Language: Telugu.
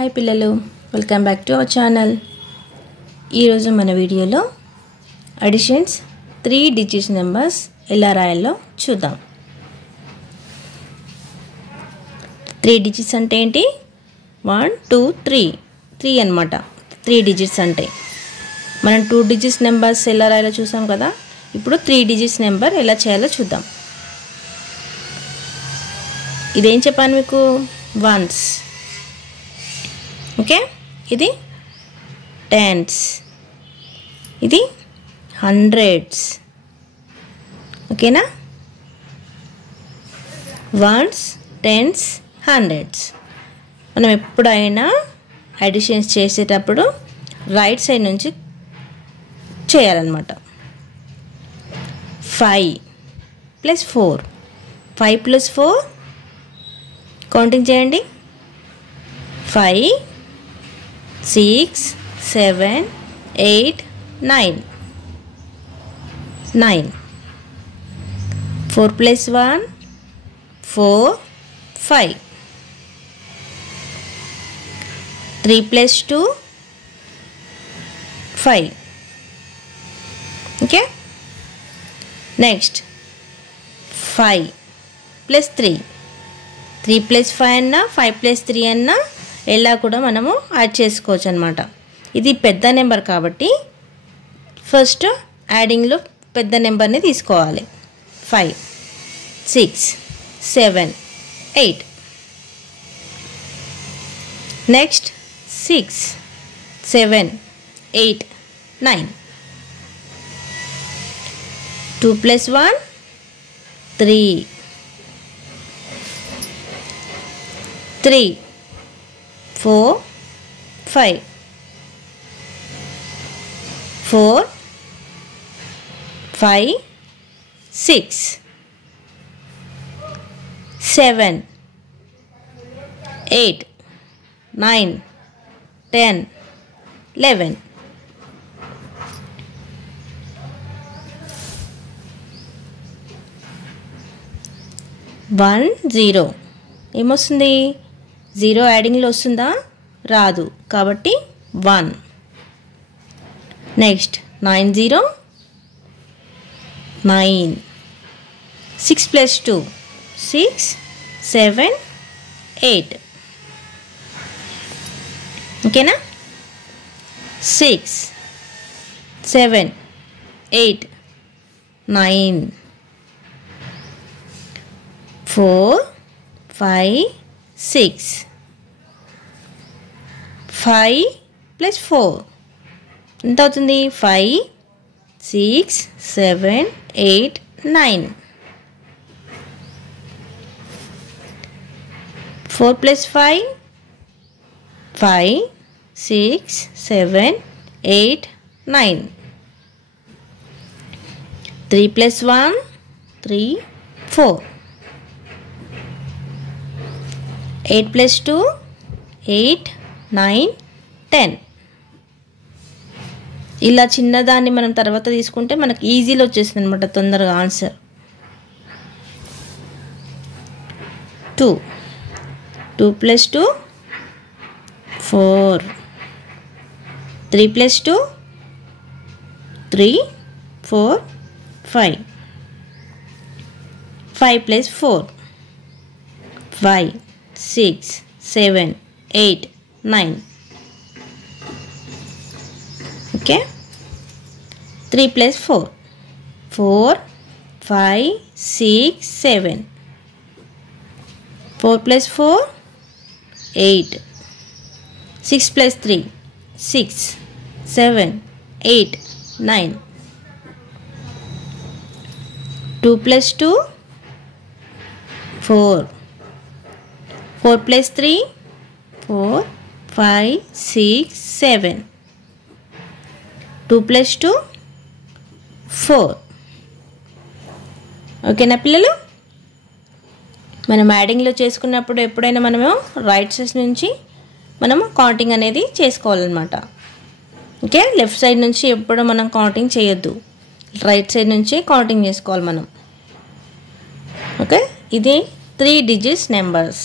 హాయ్ పిల్లలు, welcome back to our channel. ఈరోజు మన వీడియోలో అడిషన్స్ 3 డిజిట్స్ నెంబర్స్ ఎలా రాయాలో చూద్దాం. 3 డిజిట్స్ అంటే ఏంటి? 1 2 3 అన్నమాట. 3 డిజిట్స్ అంటే మనం 2 డిజిట్స్ నెంబర్స్ ఎలా రాయాలో చూసాం కదా. ఇప్పుడు 3 డిజిట్స్ నెంబర్ ఎలా చేయాలో చూద్దాం. ఇదేం చెప్పాను మీకు? వన్స్. ఓకే, ఇది టెన్స్, ఇది హండ్రెడ్స్. ఓకేనా? Ones, tens, hundreds. మనం ఎప్పుడైనా అడిషన్స్ చేసేటప్పుడు రైట్ సైడ్ నుంచి చేయాలన్నమాట. 5 + 4, 5 + 4 కౌంటింగ్ చేయండి. 5 6 7 8 9 9. 4 + 1 4 5. 3 + 2 5. Okay, next 5 + 3. 3 + 5 అన్నా 5 + 3 అన్నా ఎలా కూడా మనము యాడ్ చేసుకోవచ్చు అన్నమాట. ఇది పెద్ద నెంబర్ కాబట్టి ఫస్ట్ యాడింగ్లో పెద్ద నెంబర్ని తీసుకోవాలి. 5 6 7 8. నెక్స్ట్ 6 7 8 9. 2 + 1 3 3 4 5 4 5 6 7 8 9 10 11. వన్ 0 ఏమొస్తుంది? 0 యాడింగ్లో వస్తుందా? రాదు, కాబట్టి 1. నెక్స్ట్ 9 0 9. 6 + 2 6 7 8. ఓకేనా? 6 7 8 9. 4 5 6. 5 + 4 ఎంత అవుతుంది? 5 6 7 8 9. 4 + 5 5 6 7 8 9. 3 + 1 3 4. 8 + 2 8 9 10. ఇలా చిన్నదాన్ని మనం తర్వాత తీసుకుంటే మనకు ఈజీలో వచ్చేస్తుంది అనమాట, తొందరగా ఆన్సర్. 2 2 + 2 4. 3 + 2 3 4 5. 5 + 4 5 6 7 8 9. ఓకే, 3 + 4 4 5 6 7. 4 + 4 8. 6 + 3 6 7 8 9. 2 + 2 4. 4 + 3 4 5 6 7. 2 + 2 4. ఓకేనా పిల్లలు? మనం యాడింగ్లో చేసుకున్నప్పుడు ఎప్పుడైనా మనము రైట్ సైడ్ నుంచి మనము కౌంటింగ్ అనేది చేసుకోవాలన్నమాట. ఓకే, లెఫ్ట్ సైడ్ నుంచి ఎప్పుడు మనం కౌంటింగ్ చేయొద్దు, రైట్ సైడ్ నుంచి కౌంటింగ్ చేసుకోవాలి మనం. ఓకే, ఇది 3 డిజిట్స్ నెంబర్స్.